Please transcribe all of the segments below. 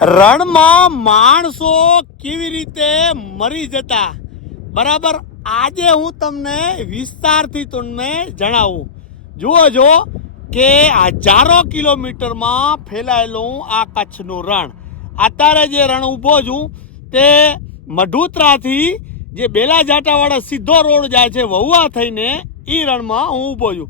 રણમાં માણસો કેવી રીતે મરી જતા, બરાબર, આજે હું તમને વિસ્તારથી તમને જણાવું. જુઓ કે હજારો કિલોમીટરમાં ફેલાયેલું આ કચ્છનું રણ. અત્યારે જે રણ ઊભો છું તે મઢુતરાથી જે બેલા જાટાવાળા સીધો રોડ જાય છે વહુવા થઈને, એ રણમાં હું ઊભો છું.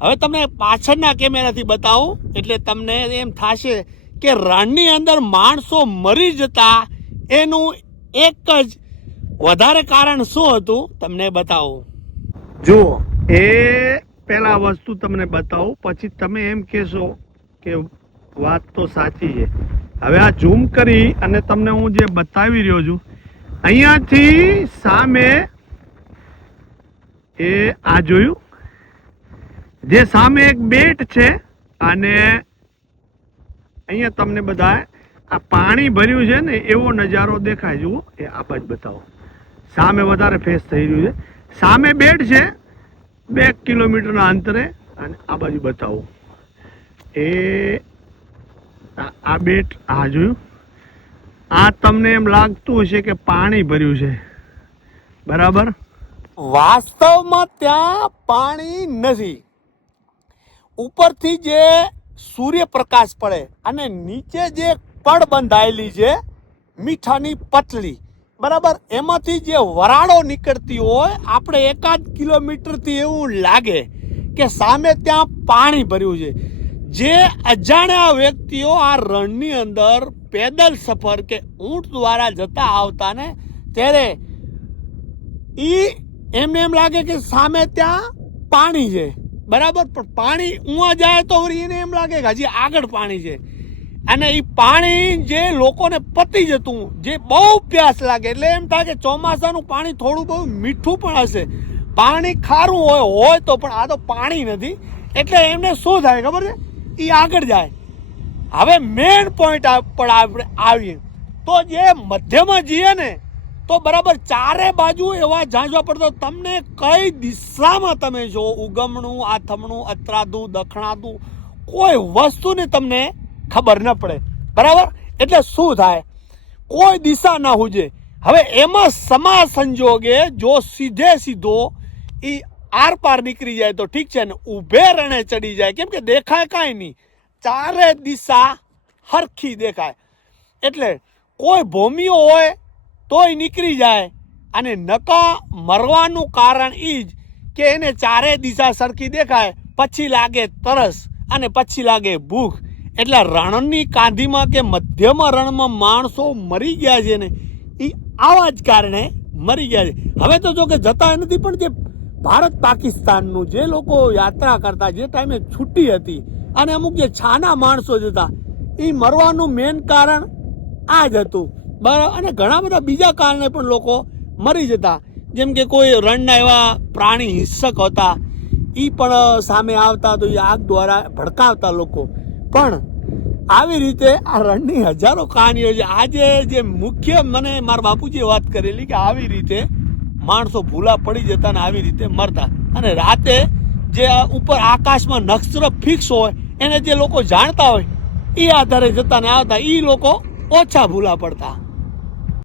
હવે તમને પાછળના કેમેરાથી બતાવું એટલે તમને એમ થશે કે રણની અંદર માણસો મરી જતા એનું એક જ વધારે કારણ શું હતું તમને બતાવું. જુઓ, એ પહેલા વસ્તુ તમને બતાવું, પછી તમે એમ કહેશો કે વાત તો સાચી છે. હવે આ ઝૂમ કરી અને તમને હું જે બતાવી રહ્યો છું, અહીંયાથી સામે એ આ જોયું, જે સામે એક બેટ છે અને અહીંયા તમને બધા આ પાણી ભર્યું છે ને એવો નજારો દેખાય. જુઓ, એ આ બાજુ બતાવો, સામે વધારે ફેસ થઈ રહ્યું છે. સામે બેટ છે 2 કિલોમીટરના અંતરે, અને આ બાજુ બતાવો એ આ બેટ. આ જોયું, આ તમને એમ લાગતું હશે કે પાણી ભર્યું છે, બરાબર. વાસ્તવમાં ત્યાં પાણી નથી. ઉપરથી જે સૂર્યપ્રકાશ પડે અને નીચે જે પડ બંધાયેલી છે મીઠાની પતલી, બરાબર, એમાંથી જે વરાળો નીકળતી હોય, આપણે 1 કિલોમીટરથી એવું લાગે કે સામે ત્યાં પાણી ભર્યું છે. જે અજાણ્યા વ્યક્તિઓ આ રણની અંદર પેદલ સફર કે ઊંટ દ્વારા જતા આવતા ને, ત્યારે એમને એમ લાગે કે સામે ત્યાં પાણી છે, બરાબર, પણ પાણી ઉવા જાય તો એને એમ લાગે કે હજી આગળ પાણી છે. અને એ પાણી જે લોકોને પતી જતું, જે બહુ પ્યાસ લાગે, એટલે એમ થાય કે ચોમાસાનું પાણી થોડું બહુ મીઠું પણ હશે, પાણી ખારું હોય તો, પણ આ તો પાણી નથી. એટલે એમને શું થાય ખબર છે, એ આગળ જાય. હવે મેઇન પોઈન્ટ પર આપણે આવીએ તો જે મધ્યમાં જઈએ ને તો બરાબર ચારે બાજુ એવા ઝાંઝવા પડતો, તમને કઈ દિશામાં તમે જો ઉગમણું, આથમણું, અત્રાદું, દખણાદું, કોઈ વસ્તુની તમને ખબર ન પડે, બરાબર. એટલે શું થાય, કોઈ દિશા ના હુજે. હવે એમાં સમા સંજોગે જો સીધો એ આર પાર નીકળી જાય તો ઠીક છે, ને ઊભે રણે ચડી જાય, કેમ કે દેખાય કાંઈ નહીં, ચારે દિશા હરખી દેખાય. એટલે કોઈ ભૂમિઓ હોય તોય નીકળી જાય, અને નકા મરવાનું કારણ એ જ કે એને ચારે દિશા સરખી દેખાય, પછી લાગે તરસ અને પછી લાગે ભૂખ. એટલે રણની કાંધીમાં કે મધ્યમાં રણમાં માણસો મરી ગયા છે ને, એ આવા જ કારણે મરી ગયા છે. હવે તો જો કે જતા નથી, પણ જે ભારત પાકિસ્તાનનું જે લોકો યાત્રા કરતા, જે ટાઈમે છૂટી હતી, અને અમુક જે છાના માણસો જતા, એ મરવાનું મેન કારણ આ જ હતું, બરાબર. અને ઘણા બધા બીજા કારણે પણ લોકો મરી જતા, જેમ કે કોઈ રણના એવા પ્રાણી હિંસક હતા, એ પણ સામે આવતા તો એ આગ દ્વારા ભડકાવતા લોકો. પણ આવી રીતે આ રણની હજારો કહાનીઓ છે. આજે જે મુખ્ય મને મારા બાપુજીએ વાત કરેલી કે આવી રીતે માણસો ભૂલા પડી જતા ને આવી રીતે મરતા. અને રાતે જે ઉપર આકાશમાં નક્ષત્ર ફિક્સ હોય એને જે લોકો જાણતા હોય એ આધારે જતા ને આવતા, એ લોકો ઓછા ભૂલા પડતા.